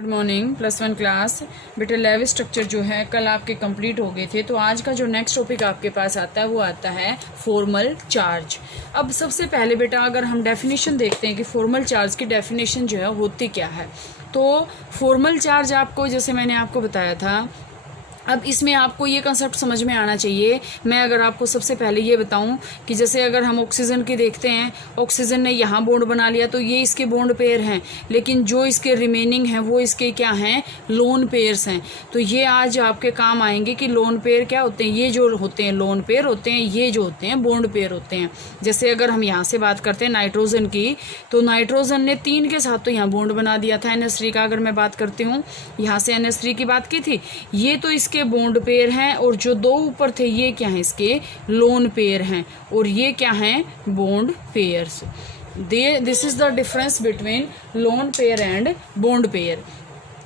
Good morning +1 class. बेटा लेव structure जो है कल आपके कंप्लीट हो गए थे, तो आज का जो नेक्स्ट टॉपिक आपके पास आता है वो आता है फॉर्मल चार्ज। अब सबसे पहले बेटा अगर हम डेफिनेशन देखते हैं कि फॉर्मल चार्ज की डेफिनेशन जो है होती क्या है, तो फॉर्मल चार्ज आपको जैसे मैंने आपको बताया था, अब इसमें आपको ये कंसेप्ट समझ में आना चाहिए। मैं अगर आपको सबसे पहले ये बताऊं कि जैसे अगर हम ऑक्सीजन की देखते हैं, ऑक्सीजन ने यहाँ बॉन्ड बना लिया तो ये इसके बॉन्ड पेयर हैं, लेकिन जो इसके रिमेनिंग हैं वो इसके क्या हैं, लोन पेयर्स हैं। तो ये आज आपके काम आएंगे कि लोन पेयर क्या होते हैं। ये जो होते हैं लोन पेयर होते हैं, ये जो होते हैं बॉन्ड पेयर होते हैं। जैसे अगर हम यहाँ से बात करते हैं नाइट्रोजन की, तो नाइट्रोजन ने 3 के साथ तो यहाँ बॉन्ड बना दिया था। NH3 का अगर मैं बात करती हूँ, यहाँ से NH3 की बात की थी, ये तो इसके बॉन्ड पेयर हैं, और जो 2 ऊपर थे ये क्या है, इसके लोन पेयर हैं, और ये क्या हैं, bond pairs. This is the difference between lone pair and bond pair.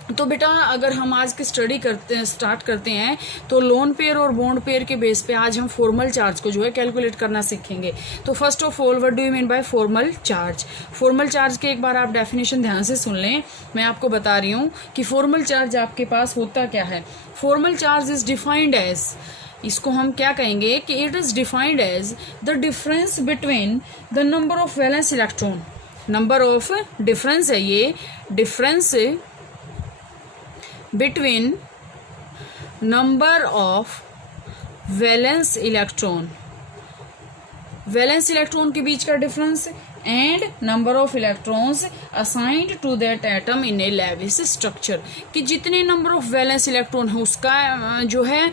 तो बेटा अगर हम आज की स्टडी स्टार्ट करते हैं, तो लोन पेयर और बॉन्ड पेयर के बेस पे आज हम फॉर्मल चार्ज को जो है कैलकुलेट करना सीखेंगे। तो first of all what do you mean by formal charge. Formal charge के एक बार आप डेफिनेशन ध्यान से सुन लें। मैं आपको बता रही हूँ कि फॉर्मल चार्ज आपके पास होता क्या है। Formal charge is defined as, इसको हम क्या कहेंगे कि it is defined as the difference between the number of valence electron. Number of difference है ये, difference between number of valence electron, valence electron के बीच का difference, and number of electrons assigned to that atom in a Lewis structure, कि जितने number of valence electron है उसका जो है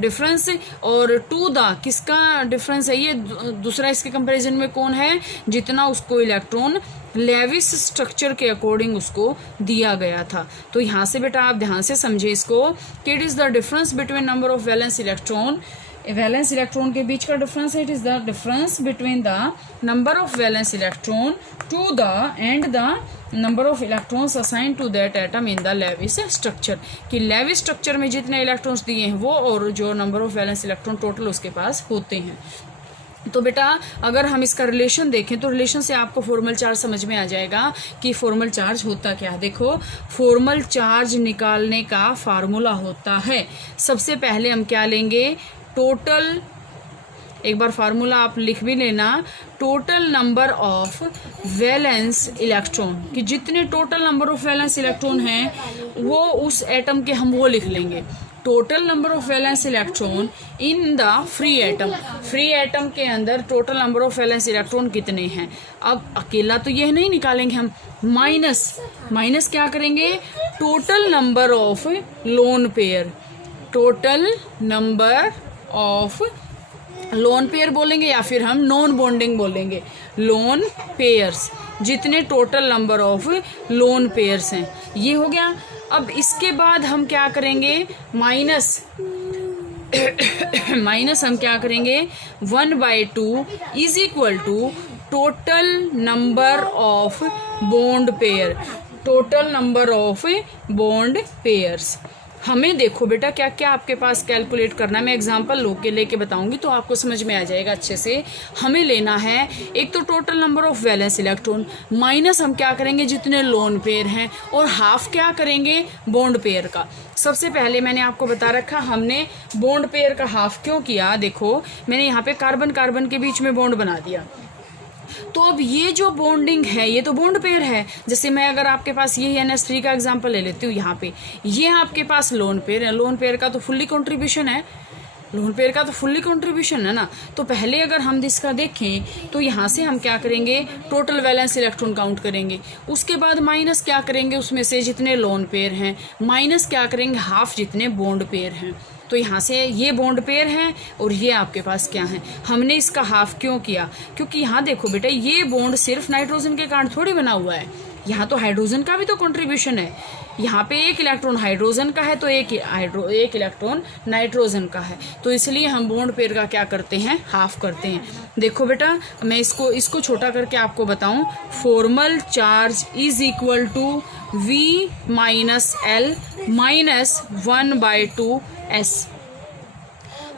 डिफरेंस, और टू द किसका डिफरेंस है, ये दूसरा इसके कंपैरिजन में कौन है, जितना उसको इलेक्ट्रॉन लेविस स्ट्रक्चर के अकॉर्डिंग उसको दिया गया था। तो यहाँ से बेटा आप ध्यान से समझे इसको कि it is the difference between number of valence electron, valence electron के बीच का difference, it is the difference between the number of valence electron to the and the number of electrons assign to that atom in the Lewis structure, कि Lewis structure में जितने electrons दिए हैं वो, और जो number of valence electron total उसके पास होते हैं। तो बेटा अगर हम इसका रिलेशन देखें, तो रिलेशन से आपको फॉर्मल चार्ज समझ में आ जाएगा कि फॉर्मल चार्ज होता क्या है। देखो, फॉर्मल चार्ज निकालने का फार्मूला होता है, सबसे पहले हम क्या लेंगे, टोटल, एक बार फार्मूला आप लिख भी लेना, total number of valence electron, कि जितने total number of valence electron हैं वो उस एटम के हम वो लिख लेंगे। Total number of valence electron in the free atom, free atom के अंदर total number of valence electron कितने हैं। अब अकेला तो यह नहीं निकालेंगे हम, माइनस क्या करेंगे, total number of lone pair, total number of lone pair बोलेंगे, या फिर हम नॉन बॉन्डिंग बोलेंगे, लोन पेयर्स, जितने total number of lone pairs हैं, ये हो गया। अब इसके बाद हम क्या करेंगे, माइनस हम क्या करेंगे, 1/2 is equal to total number of bond pair, total number of bond pairs. हमें देखो बेटा क्या क्या आपके पास कैलकुलेट करना है, मैं एग्जांपल लेके बताऊंगी तो आपको समझ में आ जाएगा अच्छे से। हमें लेना है एक तो total number of valence electron, minus हम क्या करेंगे, जितने लोन पेयर हैं, और हाफ क्या करेंगे, बॉन्ड पेयर का। सबसे पहले मैंने आपको बता रखा, हमने बॉन्ड पेयर का हाफ क्यों किया, देखो मैंने यहाँ पे कार्बन कार्बन के बीच में बॉन्ड बना दिया। तो अब ये जो बॉन्डिंग है ये तो बॉन्ड पेयर है। जैसे मैं अगर आपके पास ये NH3 का एग्जांपल ले लेती हूँ, यहाँ पे ये आपके पास लोन पेयर है, लोन पेयर का तो फुल्ली कंट्रीब्यूशन है, लोन पेयर का तो फुल्ली कंट्रीब्यूशन है ना। तो पहले अगर हम इसका देखें तो यहाँ से हम क्या करेंगे, टोटल वैलेंस इलेक्ट्रॉन काउंट करेंगे, उसके बाद माइनस क्या करेंगे, उसमें से जितने लोन पेयर हैं, माइनस क्या करेंगे, हाफ जितने बॉन्ड पेयर हैं। तो यहाँ से ये बॉन्ड पेयर है और ये आपके पास क्या है, हमने इसका हाफ क्यों किया, क्योंकि यहाँ देखो बेटा ये बॉन्ड सिर्फ नाइट्रोजन के कारण थोड़ी बना हुआ है, यहाँ तो हाइड्रोजन का भी तो कंट्रीब्यूशन है। यहाँ पे एक इलेक्ट्रॉन हाइड्रोजन का है तो एक इलेक्ट्रॉन नाइट्रोजन का है, तो इसलिए हम बॉन्ड पेयर का क्या करते हैं, हाफ करते हैं। देखो बेटा मैं इसको छोटा करके आपको बताऊं, formal charge is equal to V minus L minus 1/2 S।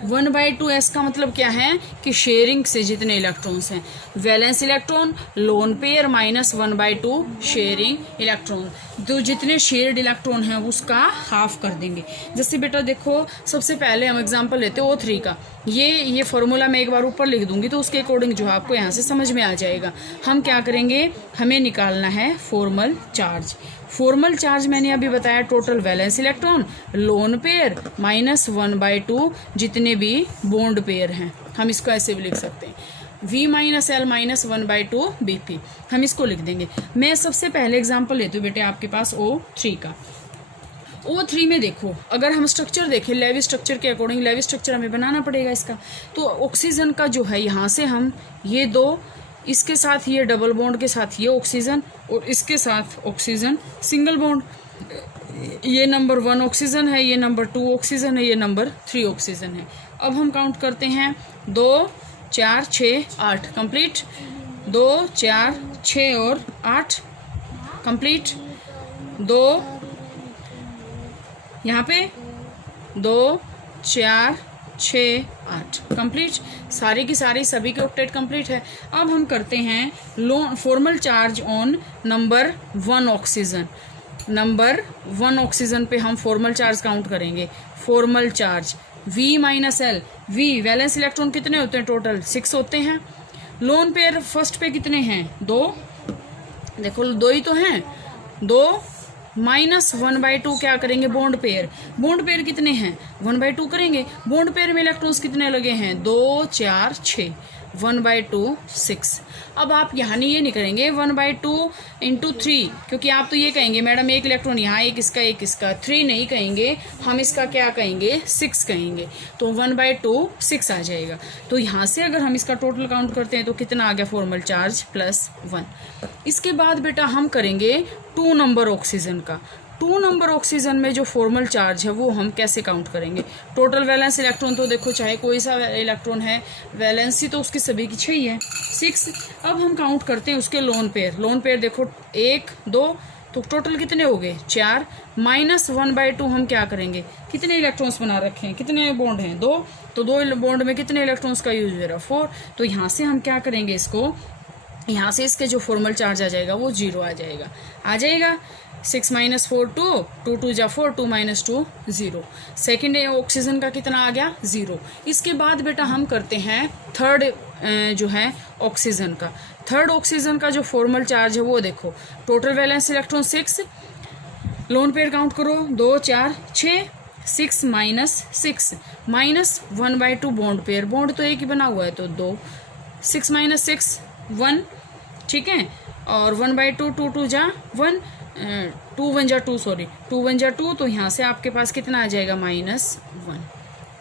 1/2 S का मतलब क्या है कि शेयरिंग से जितने इलेक्ट्रॉन्स हैं, valence electron lone pair minus 1/2 sharing electron. तो जितने शेयर्ड इलेक्ट्रॉन हैं उसका हाफ कर देंगे। जैसे बेटा देखो, सबसे पहले हम एग्जांपल लेते हैं O3 का। ये फॉर्मूला मैं एक बार ऊपर लिख दूंगी तो उसके अकॉर्डिंग जो है आपको यहाँ से समझ में आ जाएगा। हम क्या करेंगे, हमें निकालना है फॉर्मल चार्ज। फॉर्मल चार्ज मैंने अभी बताया total valence electron lone pair minus 1/2 जितने भी बॉन्ड पेयर हैं। हम इसको ऐसे भी लिख सकते हैं V minus L minus 1/2 BP, हम इसको लिख देंगे। मैं सबसे पहले एग्जांपल लेती हूँ बेटे आपके पास O3 का। O3 में देखो, अगर हम स्ट्रक्चर देखें लेवी स्ट्रक्चर के अकॉर्डिंग, लेवी स्ट्रक्चर हमें बनाना पड़ेगा इसका। तो ऑक्सीजन का जो है यहाँ से हम ये दो, इसके साथ ये डबल बॉन्ड के साथ ये ऑक्सीजन और इसके साथ ऑक्सीजन सिंगल बॉन्ड, ये नंबर 1 ऑक्सीजन है, ये नंबर 2 ऑक्सीजन है, ये नंबर 3 ऑक्सीजन है। अब हम काउंट करते हैं 2 4 6 8 कंप्लीट, 2 4 6 और 8 कंप्लीट, 2 यहाँ पे 2 4 6 8 कंप्लीट, सारी की सारी सभी के ऑक्टेट कंप्लीट है। अब हम करते हैं formal charge on number 1 oxygen. Number 1 oxygen पे हम फॉर्मल चार्ज काउंट करेंगे। Formal charge V minus L, V valence electron कितने होते हैं, टोटल 6 होते हैं। लोन पेयर फर्स्ट पे कितने हैं, 2, देखो 2 ही तो हैं, 2 माइनस 1/2 क्या करेंगे, बॉन्ड पेयर। बॉन्ड पेयर कितने हैं, 1/2 करेंगे। बॉन्ड पेयर में इलेक्ट्रॉन्स कितने लगे हैं, 2 4 6, 1/2 6। अब आप यहाँ नहीं, ये नहीं करेंगे 1/2 इंटू 3, क्योंकि आप तो ये कहेंगे मैडम एक इलेक्ट्रॉन यहाँ, एक इसका 3 नहीं कहेंगे, हम इसका क्या कहेंगे, 6 कहेंगे। तो 1/2 6 आ जाएगा। तो यहाँ से अगर हम इसका टोटल काउंट करते हैं तो कितना आ गया, फॉर्मल चार्ज प्लस 1। इसके बाद बेटा हम करेंगे 2 नंबर ऑक्सीजन का। 2 नंबर ऑक्सीजन में जो फॉर्मल चार्ज है वो हम कैसे काउंट करेंगे। टोटल वैलेंस इलेक्ट्रॉन तो देखो चाहे कोई सा इलेक्ट्रॉन है, वैलेंसी तो उसकी सभी की 6 है, 6। अब हम काउंट करते हैं उसके लोन पेयर। लोन पेयर देखो 1 2, तो टोटल कितने हो गए, 4 माइनस 1/2 हम क्या करेंगे, कितने इलेक्ट्रॉन्स बना रखे हैं, कितने बॉन्ड हैं, 2, तो 2 बॉन्ड में कितने इलेक्ट्रॉन्स का यूज हो रहा है, 4। तो यहाँ से हम क्या करेंगे, इसको यहाँ से इसके जो फॉर्मल चार्ज आ जाएगा वो 0 आ जाएगा। 6 माइनस 4 2, 2 2 जा 4, 2 माइनस 2 0। सेकेंड ऑक्सीजन का कितना आ गया, 0। इसके बाद बेटा हम करते हैं थर्ड जो है ऑक्सीजन का। थर्ड ऑक्सीजन का जो फॉर्मल चार्ज है वो देखो, total valence electron 6, lone pair count करो 2 4 6, 6 minus 6 minus 1/2 bond pair, bond तो एक ही बना हुआ है तो 2, 6 माइनस 6 1, ठीक है। और 1/2 2 2 जा 1, 2 1 जा 2, सॉरी 2 1 जा 2, तो यहाँ से आपके पास कितना आ जाएगा, -1।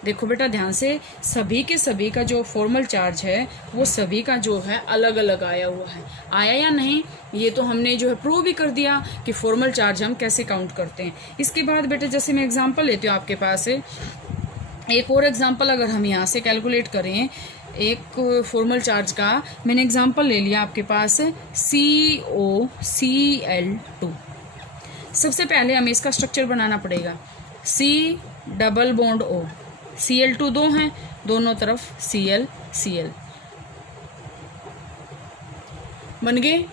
देखो बेटा ध्यान से, सभी के सभी का जो फॉर्मल चार्ज है वो सभी का जो है अलग अलग आया हुआ है। आया या नहीं, ये तो हमने जो है प्रूव भी कर दिया कि फॉर्मल चार्ज हम कैसे काउंट करते हैं। इसके बाद बेटा जैसे मैं एग्जांपल लेती हूँ आपके पास, एक और एग्जांपल अगर हम यहाँ से कैलकुलेट करें एक फॉर्मल चार्ज का, मैंने एग्जांपल ले लिया आपके पास COCl2। सबसे पहले हमें इसका स्ट्रक्चर बनाना पड़ेगा। C double bond O, Cl2 2 हैं, दोनों तरफ Cl बन गए।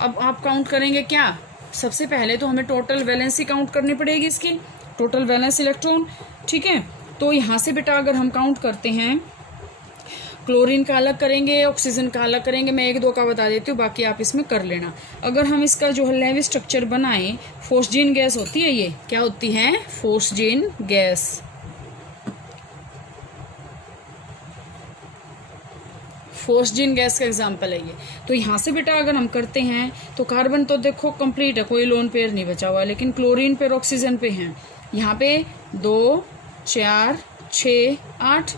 अब आप काउंट करेंगे क्या, सबसे पहले तो हमें टोटल वैलेंसी काउंट करनी पड़ेगी, इसकी टोटल वैलेंस इलेक्ट्रॉन, ठीक है। तो यहाँ से बेटा अगर हम काउंट करते हैं, क्लोरीन का अलग करेंगे, ऑक्सीजन का अलग करेंगे, मैं 1 2 का बता देती हूँ, बाकी आप इसमें कर लेना। अगर हम इसका जो है लेवी स्ट्रक्चर बनाएं, फोस्जीन गैस होती है, ये क्या होती है, फोस्जीन गैस। फोस्जीन गैस का एग्जाम्पल है ये। तो यहाँ से बेटा अगर हम करते हैं तो कार्बन तो देखो कंप्लीट है, कोई लोन पेयर नहीं बचा हुआ, लेकिन क्लोरीन पेयर ऑक्सीजन पे हैं। यहाँ पे 2 4 6 8,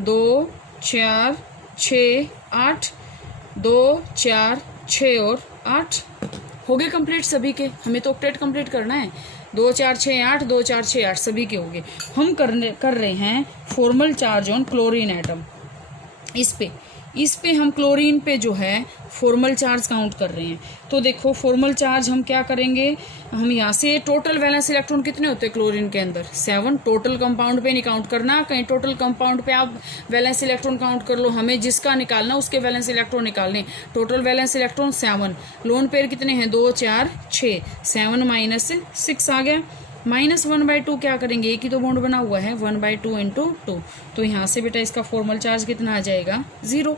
2 4 6 8, 2 4 6 और 8 हो गए कंप्लीट सभी के। हमें तो ऑक्टेट कंप्लीट करना है। 2 4 6 8, 2 4 6 8 सभी के हो गए। हम कर रहे हैं formal charge on chlorine atom. इस पे इस पे हम क्लोरीन पे जो है फॉर्मल चार्ज काउंट कर रहे हैं। तो देखो फॉर्मल चार्ज हम क्या करेंगे, हम यहाँ से टोटल वैलेंस इलेक्ट्रॉन कितने होते हैं क्लोरीन के अंदर 7। टोटल कंपाउंड पे नहीं काउंट करना, कहीं टोटल कंपाउंड पे आप वैलेंस इलेक्ट्रॉन काउंट कर लो, हमें जिसका निकालना उसके वैलेंस इलेक्ट्रॉन निकालने। Total valence electron 7, lone pair कितने हैं 2 4 6, 7 माइनस 6 आ गया। -1/2 क्या करेंगे, एक ही तो बॉन्ड बना हुआ है, 1/2 × 2, तो यहाँ से बेटा इसका फॉर्मल चार्ज कितना आ जाएगा 0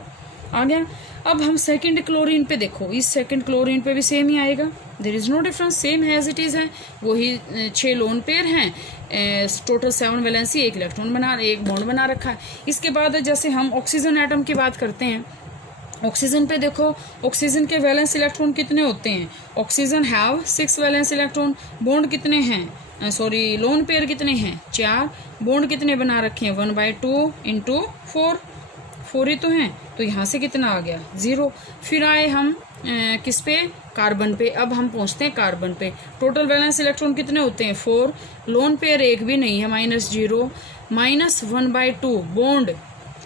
आ गया। अब हम सेकंड क्लोरीन पे देखो, इस सेकंड क्लोरीन पे भी सेम ही आएगा, there is no difference, same as it is है, वही 6 लोन पेयर हैं, टोटल 7 वैलेंसी, एक बॉन्ड बना रखा है। इसके बाद जैसे हम ऑक्सीजन एटम की बात करते हैं, ऑक्सीजन पे देखो ऑक्सीजन के वैलेंस इलेक्ट्रॉन कितने होते हैं, oxygen have 6 valence electron, bond कितने हैं लोन पेयर कितने हैं 4, बॉन्ड कितने बना रखे हैं 1/2 × 4 ही तो हैं, तो यहाँ से कितना आ गया 0। फिर आए हम किस पे, कार्बन पे। अब हम पहुँचते हैं कार्बन पे, टोटल वैलेंस इलेक्ट्रॉन कितने होते हैं 4, लोन पेयर एक भी नहीं है -0, -1/2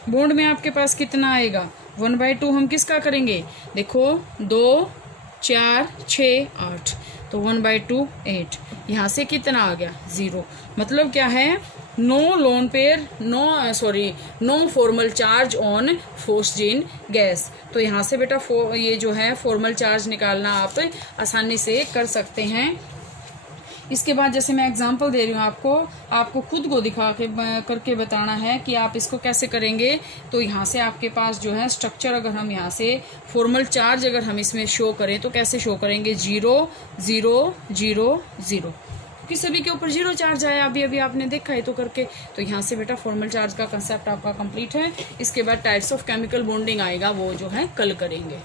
बॉन्ड में आपके पास कितना आएगा 1/2, हम किसका करेंगे देखो 2 4 6 8, तो 1/2 8, यहाँ से कितना आ गया 0। मतलब क्या है, no lone pair, no formal charge on phosgene gas. तो यहाँ से बेटा ये जो है फॉर्मल चार्ज निकालना आप आसानी से कर सकते हैं। इसके बाद जैसे मैं एग्जांपल दे रही हूँ आपको खुद को दिखा के करके बताना है कि आप इसको कैसे करेंगे। तो यहाँ से आपके पास जो है स्ट्रक्चर, अगर हम यहाँ से फॉर्मल चार्ज अगर हम इसमें शो करें तो कैसे शो करेंगे 0 0 0 0, कि सभी के ऊपर 0 चार्ज आया, अभी आपने देखा है तो करके। तो यहाँ से बेटा फॉर्मल चार्ज का कंसेप्ट आपका कंप्लीट है। इसके बाद टाइप्स ऑफ केमिकल बॉन्डिंग आएगा, वो जो है कल करेंगे।